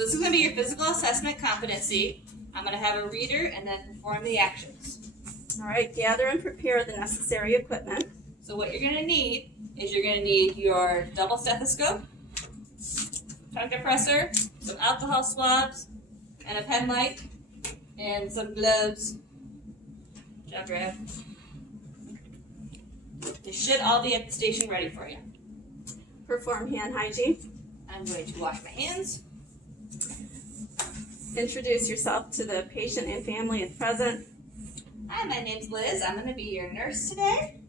So this is going to be your physical assessment competency. I'm going to have a reader and then perform the actions. All right, gather and prepare the necessary equipment. So what you're going to need is you're going to need your double stethoscope, tongue compressor, some alcohol swabs, and a pen light, and some gloves. Job grab. They should all be at the station ready for you. Perform hand hygiene. I'm going to wash my hands. Introduce yourself to the patient and family if present. Hi, my name's Liz. I'm going to be your nurse today.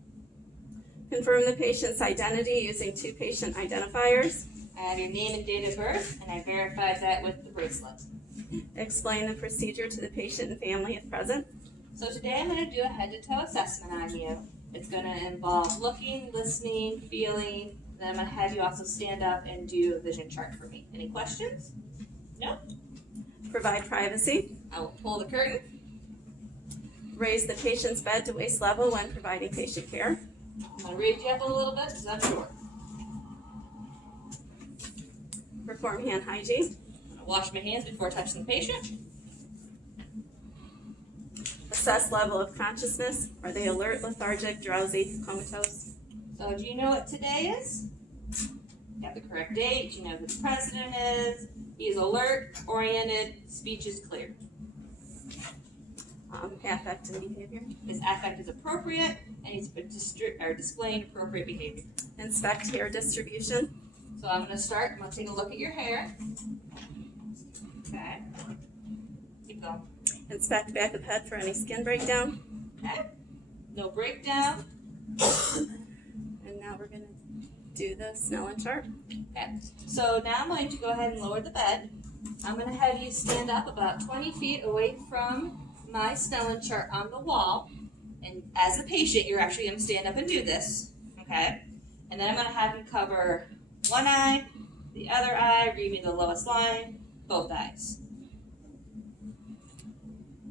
Confirm the patient's identity using 2 patient identifiers. I have your name and date of birth, and I verified that with the bracelet. Explain the procedure to the patient and family if present. So today I'm going to do a head-to-toe assessment on you. It's going to involve looking, listening, feeling. Then I'm going to have you also stand up and do a vision chart for me. Any questions? No? Provide privacy. I will pull the curtain. Raise the patient's bed to waist level when providing patient care. I'm going to raise you up a little bit because I'm short. Perform hand hygiene. I'm going to wash my hands before touching the patient. Assess level of consciousness. Are they alert, lethargic, drowsy, comatose? So do you know what today is? You have the correct date. You know who the president is. He is alert, oriented, speech is clear. Affect and behavior. His affect is appropriate, and he's displaying appropriate behavior. Inspect hair distribution. So I'm going to start. I'm going to take a look at your hair. Okay. Keep going. Inspect back of head for any skin breakdown. Okay. No breakdown. And now we're going to do the Snellen chart. Okay. So now I'm going to go ahead and lower the bed. I'm going to have you stand up about 20 feet away from my Snellen chart on the wall. And as a patient, you're actually going to stand up and do this. Okay. And then I'm going to have you cover one eye, the other eye, read me the lowest line, both eyes.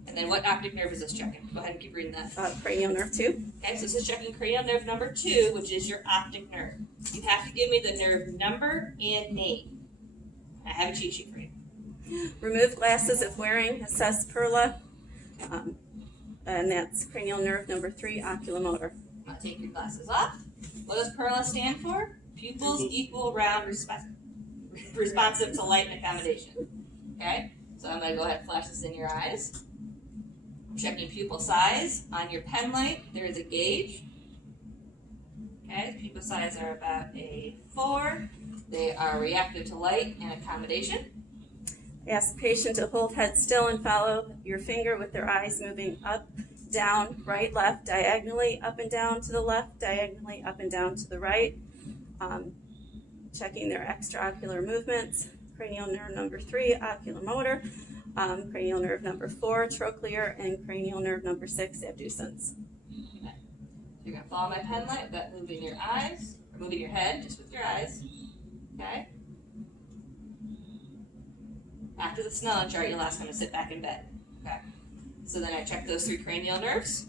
And then what optic nerve is this checking? Go ahead and keep reading that. Cranial nerve 2. Okay, so this is checking cranial nerve number 2, which is your optic nerve. You have to give me the nerve number and name. I have a cheat sheet for you. Remove glasses if wearing. Assess perla. And that's cranial nerve number 3, oculomotor. Now take your glasses off. What does PERLA stand for? Pupils equal, round, responsive to light and accommodation. Okay, so I'm going to go ahead and flash this in your eyes. Checking pupil size. On your pen light, there is a gauge. Okay, pupil size are about a 4. They are reactive to light and accommodation. Ask the patient to hold head still and follow your finger with their eyes moving up, down, right, left, diagonally, up and down to the left, diagonally, up and down to the right. Checking their extraocular movements. Cranial nerve number 3, oculomotor. Cranial nerve number 4, trochlear, and cranial nerve number 6, abducens. Okay. You're going to follow my pen light without moving your eyes, or moving your head, just with your eyes. Okay? After the Snellen chart, you'll ask them to sit back in bed. Okay? So then I check those 3 cranial nerves.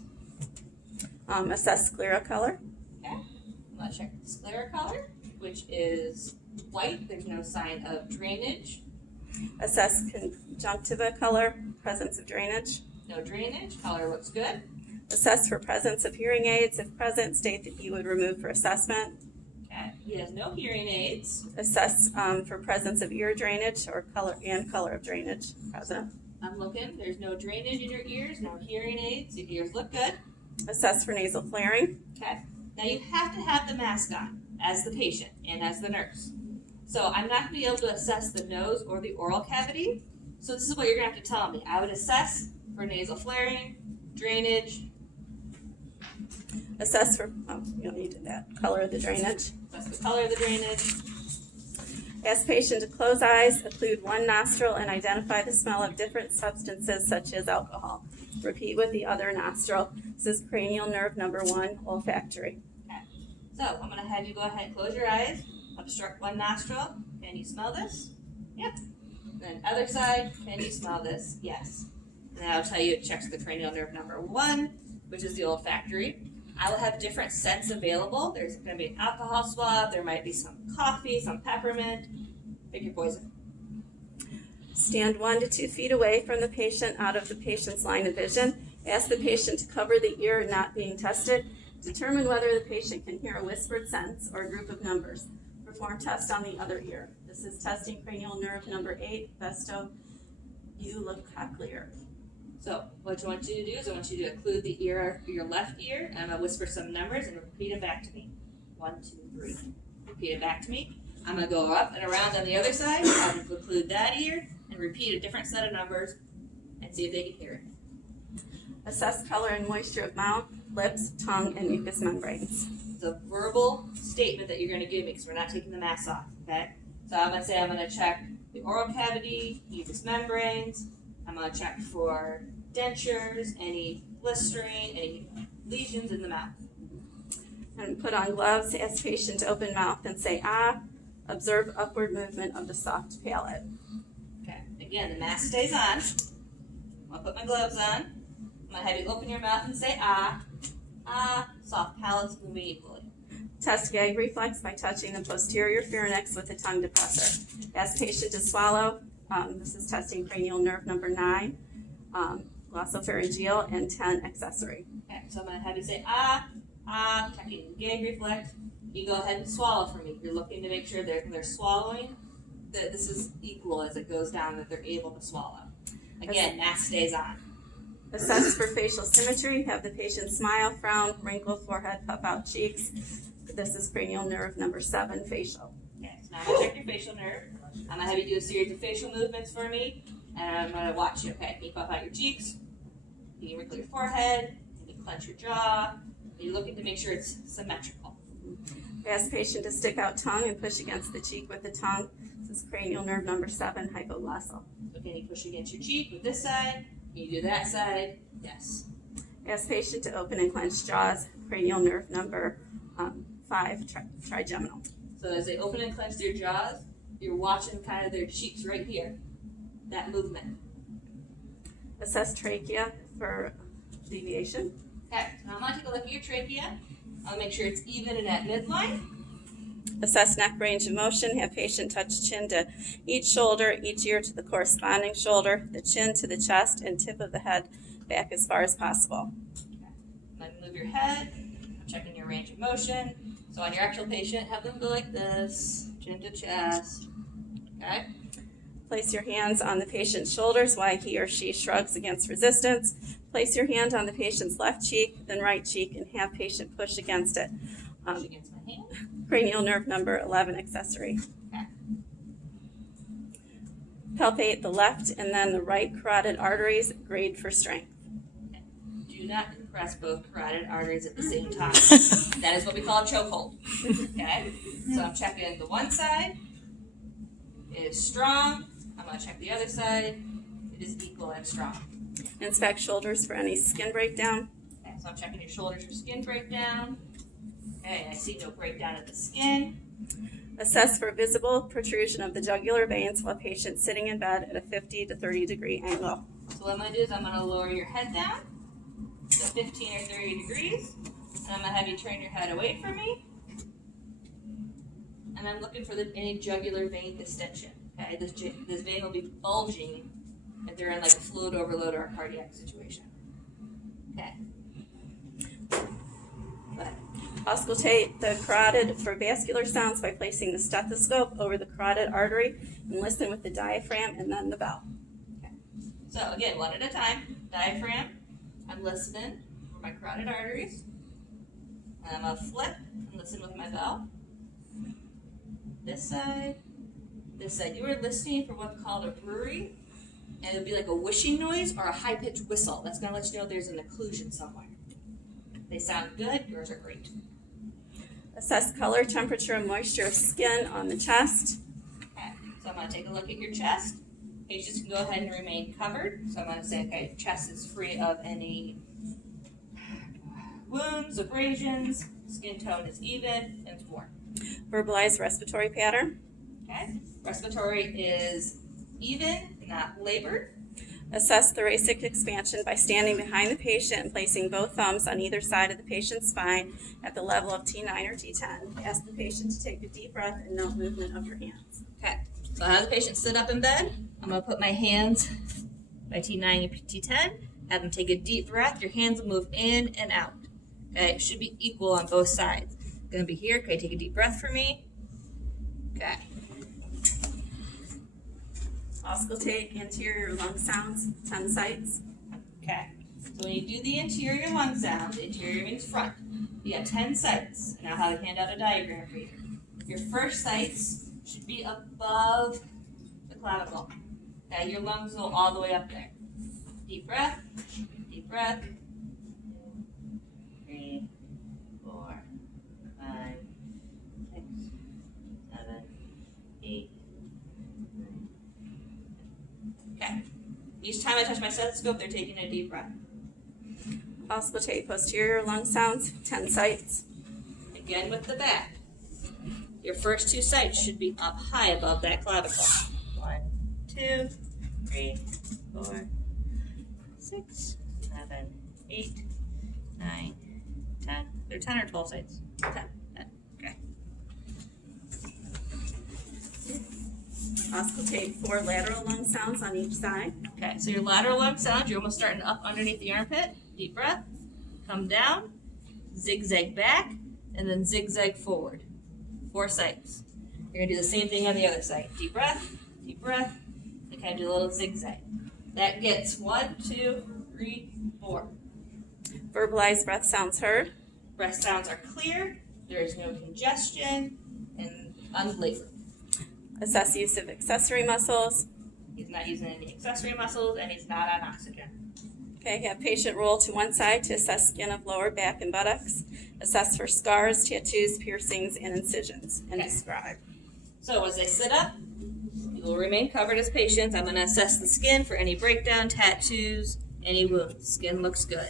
Assess sclera color. Okay? I'm going to check the sclera color, which is white. There's no sign of drainage. Assess conjunctiva color, presence of drainage. No drainage. Color looks good. Assess for presence of hearing aids. If present, state that you would remove for assessment. Okay. He has no hearing aids. Assess for presence of ear drainage or color of drainage present. I'm looking. There's no drainage in your ears, no hearing aids. Your ears look good. Assess for nasal flaring. Okay. Now you have to have the mask on as the patient and as the nurse. So I'm not going to be able to assess the nose or the oral cavity. So this is what you're going to have to tell me. I would assess for nasal flaring, drainage. Assess for, you don't need that, color of the drainage. Assess the color of the drainage. Ask patient to close eyes, occlude one nostril, and identify the smell of different substances such as alcohol. Repeat with the other nostril. This is cranial nerve number 1, olfactory. Okay. So I'm going to have you go ahead and close your eyes, obstruct one nostril. Can you smell this? Yep. And then other side, can you smell this? Yes. And then I'll tell you it checks the cranial nerve number 1, which is the olfactory. I will have different scents available. There's going to be an alcohol swab. There might be some coffee, some peppermint. Pick your poison. Stand 1 to 2 feet away from the patient out of the patient's line of vision. Ask the patient to cover the ear not being tested. Determine whether the patient can hear a whispered sentence or a group of numbers. Perform test on the other ear. This is testing cranial nerve number 8, vestibulocochlear. So what I want you to do is I want you to occlude the ear, your left ear, and I'm going to whisper some numbers and repeat them back to me. 1, 2, 3. Repeat it back to me. I'm going to go up and around on the other side. I'm going to occlude that ear and repeat a different set of numbers and see if they can hear it. Assess color and moisture of mouth, lips, tongue, and mucous membranes. It's a verbal statement that you're going to give me because we're not taking the mask off, okay? So I'm going to say I'm going to check the oral cavity, mucous membranes. I'm going to check for dentures, any blistering, any lesions in the mouth. And put on gloves, ask patient to open mouth and say ah. Observe upward movement of the soft palate. Okay, again, the mask stays on. I'm going to put my gloves on. I'm going to have you open your mouth and say ah. Ah, soft palates moving equally. Test gag reflex by touching the posterior pharynx with a tongue depressor. Ask patient to swallow. This is testing cranial nerve number 9, glossopharyngeal, and 10 accessory. Okay, so I'm going to have you say ah, ah, checking gag reflex. You go ahead and swallow for me. You're looking to make sure they're swallowing, that this is equal as it goes down, that they're able to swallow. Again, mask stays on. Assess for facial symmetry. Have the patient smile, frown, wrinkle forehead, puff out cheeks. This is cranial nerve number 7, facial. Okay, so now I'm going to check your facial nerve. I'm going to have you do a series of facial movements for me, and I'm going to watch you. Okay, can you puff out your cheeks? Can you wrinkle your forehead? Can you clench your jaw? You're looking to make sure it's symmetrical. Ask patient to stick out tongue and push against the cheek with the tongue. This is cranial nerve number 7, hypoglossal. So can you push against your cheek with this side? Can you do that side? Yes. Ask patient to open and clench jaws, cranial nerve number 5, trigeminal. So as they open and clench their jaws, you're watching kind of their cheeks right here. That movement. Assess trachea for deviation. Okay, so now I'm going to take a look at your trachea. I'll make sure it's even and at midline. Assess neck range of motion. Have patient touch chin to each shoulder, each ear to the corresponding shoulder, the chin to the chest, and tip of the head back as far as possible. Okay. Then move your head. I'm checking your range of motion. So on your actual patient, have them go like this, chin to chest. Okay? Place your hands on the patient's shoulders while he or she shrugs against resistance. Place your hand on the patient's left cheek, then right cheek, and have patient push against it. Push against my hand. Cranial nerve number 11, accessory. Okay. Palpate the left and then the right carotid arteries, grade for strength. Do not compress both carotid arteries at the same time. That is what we call a chokehold. Okay? So I'm checking the one side. It is strong. I'm going to check the other side. It is equal and strong. Inspect shoulders for any skin breakdown. Okay, so I'm checking your shoulders for skin breakdown. Okay, I see no breakdown of the skin. Assess for visible protrusion of the jugular veins while patient sitting in bed at a 50 to 30 degree angle. So what I'm going to do is I'm going to lower your head down to 15 or 30 degrees. And I'm going to have you turn your head away from me. And I'm looking for any jugular vein distension. Okay, this vein will be bulging if they're in like a fluid overload or a cardiac situation. Okay. Go ahead. Auscultate the carotid for vascular sounds by placing the stethoscope over the carotid artery and listen with the diaphragm and then the bell. Okay. So again, one at a time. Diaphragm. I'm listening for my carotid arteries. And I'm going to flip and listen with my bell. This side. This side. You were listening for what's called a brewery. And it would be like a whooshing noise or a high-pitched whistle. That's going to let you know there's an occlusion somewhere. They sound good. Yours are great. Assess color, temperature, and moisture of skin on the chest. Okay. So I'm going to take a look at your chest. Patients can go ahead and remain covered. So I'm going to say, okay, your chest is free of any wounds, abrasions. Skin tone is even and it's warm. Verbalize respiratory pattern. Okay. Respiratory is even, not labored. Assess thoracic expansion by standing behind the patient and placing both thumbs on either side of the patient's spine at the level of T9 or T10. Ask the patient to take a deep breath and note movement of your hands. Okay. So have the patient sit up in bed. I'm going to put my hands by T9 and T10. Have them take a deep breath. Your hands will move in and out. Okay, it should be equal on both sides. Going to be here. Okay, take a deep breath for me. Okay. Auscultate anterior lung sounds, 10 sites. Okay. So when you do the interior lung sound, interior means front. You got 10 sites. And I'll have to hand out a diagram for you. Your first sites should be above the clavicle. Okay, your lungs go all the way up there. Deep breath, deep breath. 2, 3, 4, 5, 6, 7, 8, 9. Okay. Each time I touch my stethoscope, they're taking a deep breath. Auscultate posterior lung sounds, 10 sites. Again with the back. Your first 2 sites should be up high above that clavicle. 1, 2, 3, 4, 6, 7, 8, 9, 10. They're 10 or 12 sites? 10. Okay. Auscultate 4 lateral lung sounds on each side. Okay, so your lateral lung sound, you're almost starting up underneath the armpit. Deep breath. Come down. Zigzag back. And then zigzag forward. 4 sites. You're going to do the same thing on the other side. Deep breath. Deep breath. And kind of do a little zigzag. That gets 1, 2, 3, 4. Verbalized breath sounds heard. Breath sounds are clear. There is no congestion and unlabored. Assess use of accessory muscles. He's not using any accessory muscles and he's not on oxygen. Okay, have patient roll to one side to assess skin of lower back and buttocks. Assess for scars, tattoos, piercings, and incisions. And Okay. describe. So as they sit up, you will remain covered as patients. I'm going to assess the skin for any breakdown, tattoos, any wounds. Skin looks good.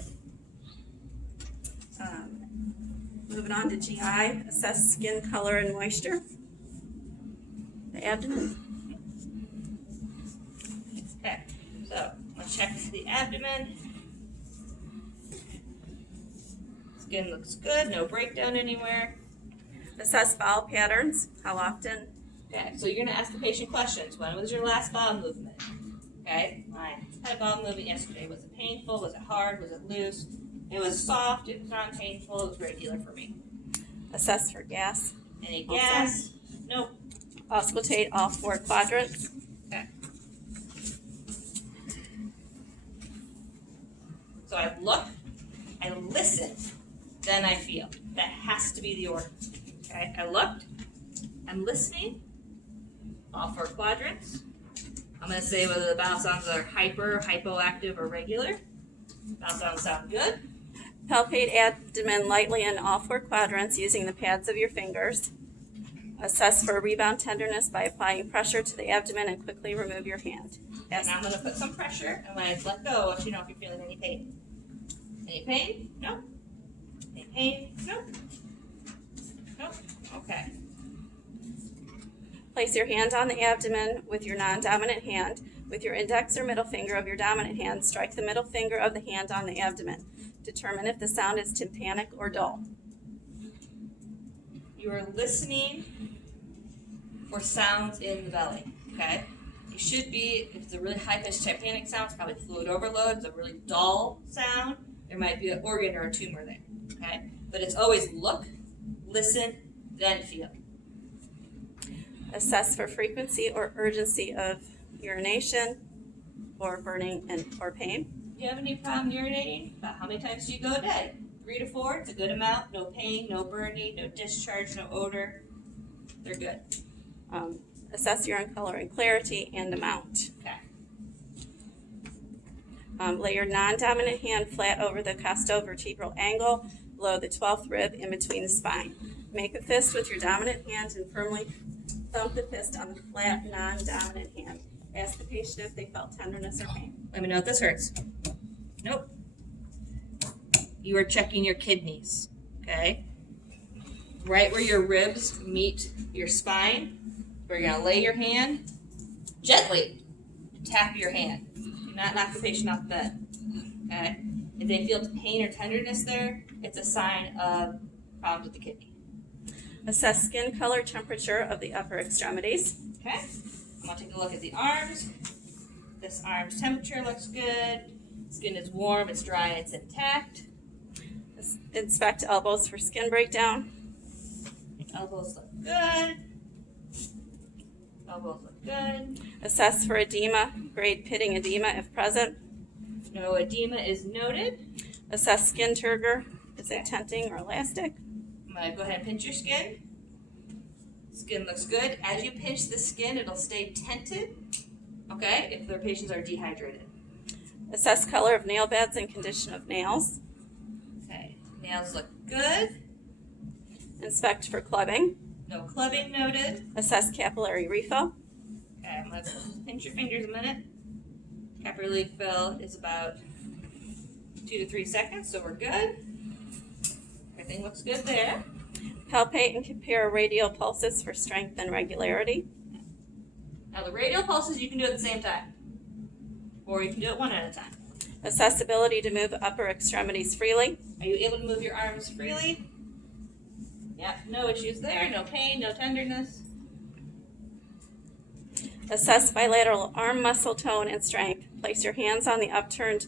Moving on to GI, assess skin color and moisture. The abdomen. Okay, so let's check the abdomen. Skin looks good, no breakdown anywhere. Assess bowel patterns. How often? Okay, so you're going to ask the patient questions. When was your last bowel movement? Okay, I had a bowel movement yesterday. Was it painful? Was it hard? Was it loose? It was soft. It was not painful. It was regular for me. Assess for gas. Any Also- gas? Nope. Auscultate all 4 quadrants. Okay. So I look, I listen, then I feel. That has to be the order. Okay, I looked, I'm listening, all 4 quadrants. I'm going to say whether the bowel sounds are hyper, hypoactive, or regular. Bowel sounds sound good. Palpate abdomen lightly in all 4 quadrants using the pads of your fingers. Assess for rebound tenderness by applying pressure to the abdomen and quickly remove your hand. And I'm going to put some pressure, and when I let go, I want you to know if you're feeling any pain. Any pain? No. Any pain? No. Nope. Okay. Place your hand on the abdomen with your non-dominant hand. With your index or middle finger of your dominant hand, strike the middle finger of the hand on the abdomen. Determine if the sound is tympanic or dull. You are listening for sounds in the belly, okay? You should be, if it's a really high-pitched tympanic sound, it's probably fluid overload. If it's a really dull sound, there might be an organ or a tumor there, okay? But it's always look, listen, then feel. Assess for frequency or urgency of urination or burning or pain. Do you have any problem urinating? About how many times do you go a day? 3 to 4, it's a good amount. No pain, no burning, no discharge, no odor. They're good. Assess urine color and clarity and amount. Okay. Lay your non-dominant hand flat over the costovertebral angle below the 12th rib in between the spine. Make a fist with your dominant hand and firmly thump the fist on the flat non-dominant hand. Ask the patient if they felt tenderness or pain. Let me know if this hurts. Nope. You are checking your kidneys, okay? Right where your ribs meet your spine, we're going to lay your hand gently, tap your hand. Do not knock the patient off the bed, okay? If they feel pain or tenderness there, it's a sign of problems with the kidney, Assess skin color temperature of the upper extremities. okay? I'm going to take a look at the arms. This arm's temperature looks good. Skin is warm, it's dry, it's intact. Inspect elbows for skin breakdown. Elbows look good. Elbows look good. Assess for edema, grade pitting edema if present. No edema is noted. Assess skin turgor. Is it tenting or elastic? I'm going to go ahead and pinch your skin. Skin looks good. As you pinch the skin, it'll stay tented, okay, if their patients are dehydrated. Assess color of nail beds and condition of nails. Okay, nails look good. Inspect for clubbing. No clubbing noted. Assess capillary refill. Okay, I'm going to pinch your fingers a minute. Capillary refill is about 2 to 3 seconds, so we're good. Everything looks good there. Palpate and compare radial pulses for strength and regularity. Now the radial pulses you can do at the same time, or you can do it one at a time. Assess ability to move upper extremities freely. Are you able to move your arms freely? Yeah, no issues there, no pain, no tenderness. Assess bilateral arm muscle tone and strength. Place your hands on the upturned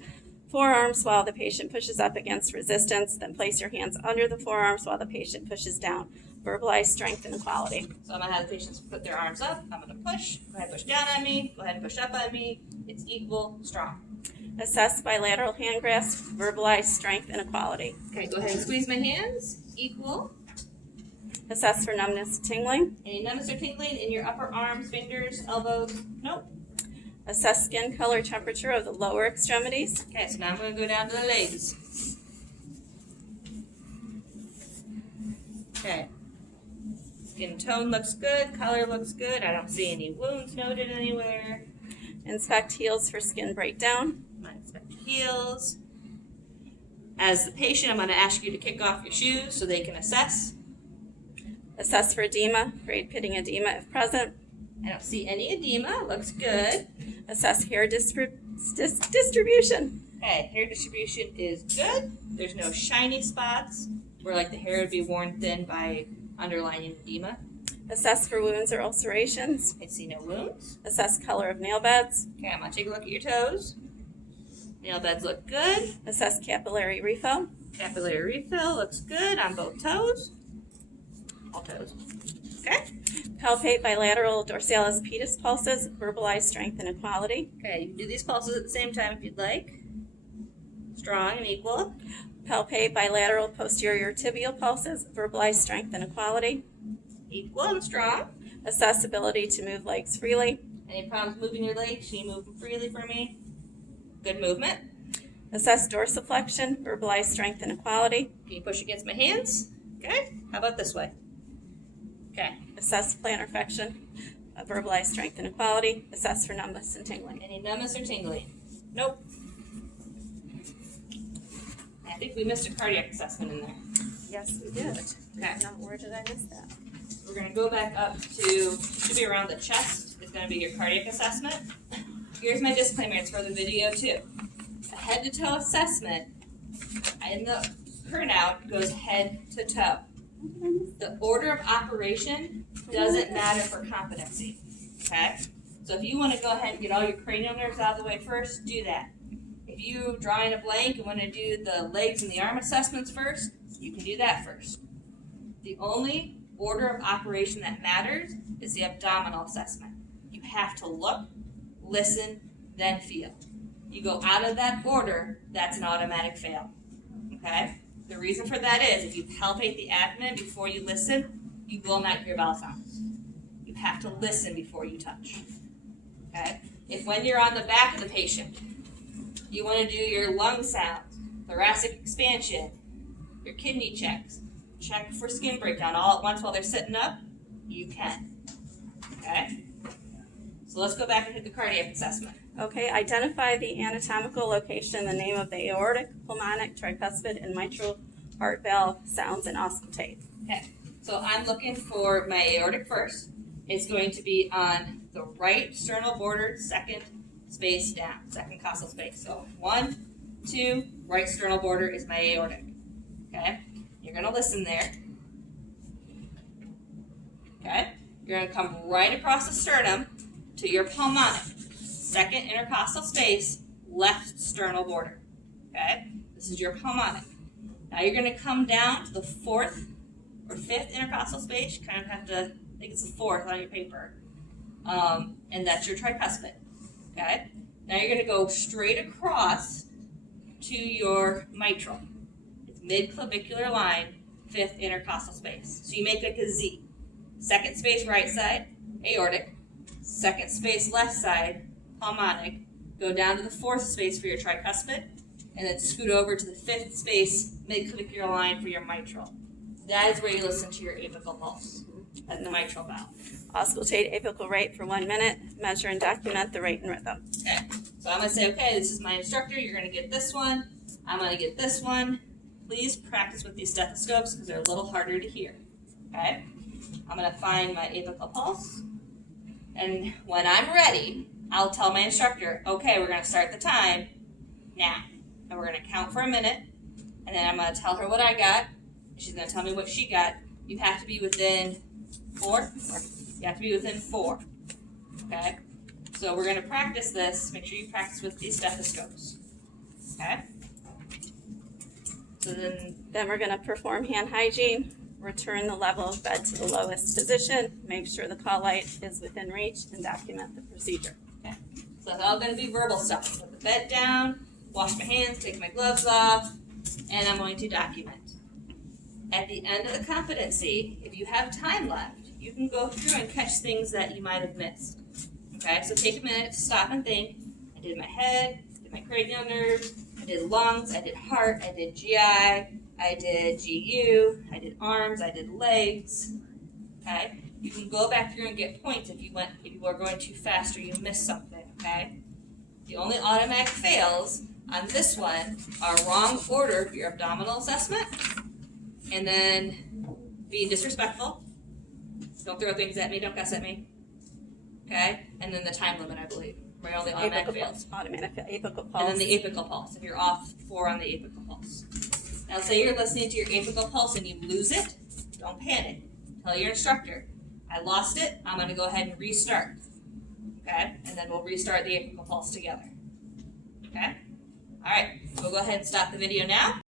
forearms while the patient pushes up against resistance. Then place your hands under the forearms while the patient pushes down. Verbalize strength and quality. So I'm going to have the patients put their arms up. I'm going to push. Go ahead and push down on me. Go ahead and push up on me. It's equal, strong. Assess bilateral hand grasp. Verbalize strength and equality. Okay, go ahead and squeeze my hands. Equal. Assess for numbness, tingling. Any numbness or tingling in your upper arms, fingers, elbows? Nope. Assess skin color temperature of the lower extremities. Okay, so now I'm going to go down to the legs. Okay. Skin tone looks good. Color looks good. I don't see any wounds noted anywhere. Inspect heels for skin breakdown. I'm going to inspect the heels. As the patient, I'm going to ask you to kick off your shoes so they can assess. Assess for edema, grade pitting edema if present. I don't see any edema. Looks good. Assess hair distribution. Okay, hair distribution is good. There's no shiny spots where like the hair would be worn thin by underlying edema. Assess for wounds or ulcerations. I see no wounds. Assess color of nail beds. Okay, I'm going to take a look at your toes. Nail beds look good. Assess capillary refill. Capillary refill looks good on both toes. All toes. Okay. Palpate bilateral dorsalis pedis pulses. Verbalize strength and equality. Okay, you can do these pulses at the same time if you'd like. Strong and equal. Palpate bilateral posterior tibial pulses. Verbalize strength and equality. Equal and strong. Assess ability to move legs freely. Any problems moving your legs? Can you move them freely for me? Good movement. Assess dorsiflexion. Verbalize strength and equality. Can you push against my hands? Okay. How about this way? Okay. Assess plantar flexion. Verbalize strength and equality. Assess for numbness and tingling. Any numbness or tingling? Nope. I think we missed a cardiac assessment in there. Yes, we did. Okay. Now, where did I miss that? We're going to go back up to, should be around the chest. It's going to be your cardiac assessment. Here's my disclaimer. It's for the video too. A head-to-toe assessment in the printout goes head to toe. The order of operation doesn't matter for competency, okay? So if you want to go ahead and get all your cranial nerves out of the way first, do that. If you draw in a blank and want to do the legs and the arm assessments first, you can do that first. The only order of operation that matters is the abdominal assessment. You have to look, listen, then feel. You go out of that order, that's an automatic fail, okay? The reason for that is if you palpate the abdomen before you listen, you will not hear bowel sounds. You have to listen before you touch. Okay? If when you're on the back of the patient, you want to do your lung sounds, thoracic expansion, your kidney checks, check for skin breakdown all at once while they're sitting up, you can. Okay? So let's go back and hit the cardiac assessment. Okay, identify the anatomical location, the name of the aortic, pulmonic, tricuspid, and mitral heart valve sounds and auscultate. Okay, so I'm looking for my aortic first. It's going to be on the right sternal border, second space down, second costal space. So 1, 2, right sternal border is my aortic. Okay, you're going to listen there. Okay, you're going to come right across the sternum to your pulmonic. second intercostal space, left sternal border. Okay? This is your pulmonic. Now you're going to come down to the fourth or fifth intercostal space. You kind of have to, I think it's the fourth on your paper. And that's your tricuspid. Okay? Now you're going to go straight across to your mitral. It's mid-clavicular line, fifth intercostal space. So you make like a Z. Second space right side, aortic. Second space left side, pulmonic. Go down to the fourth space for your tricuspid, and then scoot over to the fifth space, mid-clavicular line for your mitral. That is where you listen to your apical pulse at the mitral valve. Auscultate apical rate for 1 minute. Measure and document the rate and rhythm. Okay, so I'm going to say, okay, this is my instructor. You're going to get this one. I'm going to get this one. Please practice with these stethoscopes because they're a little harder to hear. Okay, I'm going to find my apical pulse. And when I'm ready, I'll tell my instructor, okay, we're going to start the time now. And we're going to count for a minute. And then I'm going to tell her what I got. She's going to tell me what she got. You have to be within 4. You have to be within 4. Okay? So we're going to practice this. Make sure you practice with these stethoscopes. Okay? So then we're going to perform hand hygiene. Return the level of bed to the lowest position. Make sure the call light is within reach and document the procedure. Okay. So it's all going to be verbal stuff. Put the bed down, wash my hands, take my gloves off, and I'm going to document. At the end of the competency, if you have time left, you can go through and catch things that you might have missed. Okay, so take a minute to stop and think. I did my head, I did my cranial nerves, I did lungs, I did heart, I did GI, I did GU, I did arms, I did legs. Okay, you can go back through and get points if you are going too fast or you missed something. Okay, the only automatic fails on this one are wrong order for your abdominal assessment, and then being disrespectful. Don't throw things at me, don't cuss at me. Okay? And then the time limit, I believe. Right, all the automatic fails. Automatic apical pulse. And then the apical pulse, if you're off 4 on the apical pulse. Now say you're listening to your apical pulse and you lose it, don't panic. Tell your instructor, I lost it, I'm going to go ahead and restart. Okay? And then we'll restart the apical pulse together. Okay? Alright, we'll go ahead and stop the video now.